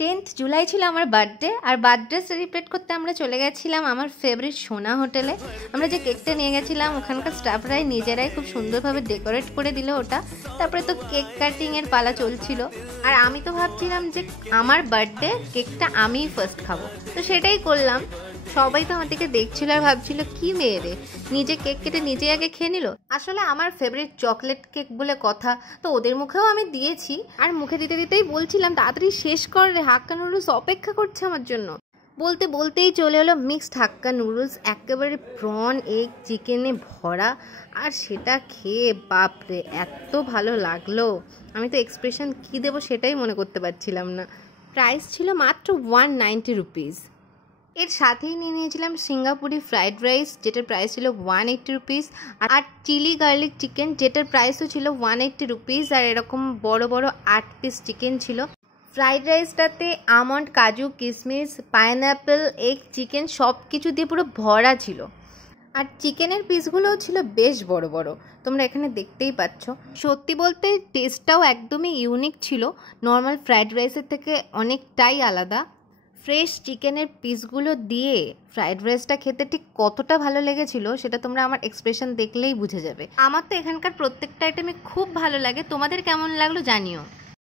10th July ছিল আমার birthday, আর birthday celebrate করতে আমরা চলে গেছিলাম আমার ফেভারিট সোনা হোটেলে। আমরা যে কেকটা নিয়ে গেছিলাম ওখানকার স্টাফরাই নিজেরাই খুব সুন্দরভাবে ডেকোরেট করে দিল ওটা। তারপরে তো কেক কাটিংয়ের পালা চলছিল, আর আমি তো ভাবছিলাম যে আমার বার্থডে কেকটা আমিই ফার্স্ট খাবো, তো সেটাই করলাম। সবাই তো আমার দিকে দেখছিল আর ভাবছিল কি মেয়ে রে, নিজে কেক কেটে নিজে আগে খেয়ে নিল। আসলে আমার ফেভারিট চকলেট কেক বলে কথা, তো ওদের মুখেও আমি দিয়েছি, আর মুখে দিতে দিতেই বলছিলাম তাড়াতাড়ি শেষ কর রে, হাক্কা নুডলস অপেক্ষা করছে আমার জন্য। বলতে বলতেই চলে এলো মিক্সড হাক্কা নুডলস, একেবারে প্রন এগ চিকেনে ভরা, আর সেটা খেয়ে বাপরে এত ভালো লাগলো, আমি তো এক্সপ্রেশন কী দেবো সেটাই মনে করতে পারছিলাম না। প্রাইস ছিল মাত্র 190 রুপিস। এর সাথেই নিয়ে নিয়েছিলাম সিঙ্গাপুরি ফ্রাইড রাইস, যেটার প্রাইস ছিল 180 রুপিস, আর চিলি গার্লিক চিকেন, যেটার প্রাইসও ছিল 180 রুপিস, আর এরকম বড় বড় 8 পিস চিকেন ছিল। ফ্রাইড রাইসটাতে আমন্ড, কাজু, কিশমিশ, পাইনঅ্যাপেল, এগ, চিকেন সব কিছু দিয়ে পুরো ভরা ছিল, আর চিকেনের পিসগুলোও ছিল বেশ বড় বড়, তোমরা এখানে দেখতেই পাচ্ছ। সত্যি বলতে টেস্টটাও একদমই ইউনিক ছিল, নর্মাল ফ্রাইড রাইসের থেকে অনেকটাই আলাদা। ফ্রেশ চিকেনের পিসগুলো দিয়ে ফ্রাইড রাইসটা খেতে ঠিক কতটা ভালো লেগেছিল সেটা তোমরা আমার এক্সপ্রেশন দেখলেই বুঝে যাবে। আমার তো এখানকার প্রত্যেকটা আইটেমই খুব ভালো লাগে, তোমাদের কেমন লাগলো জানিও।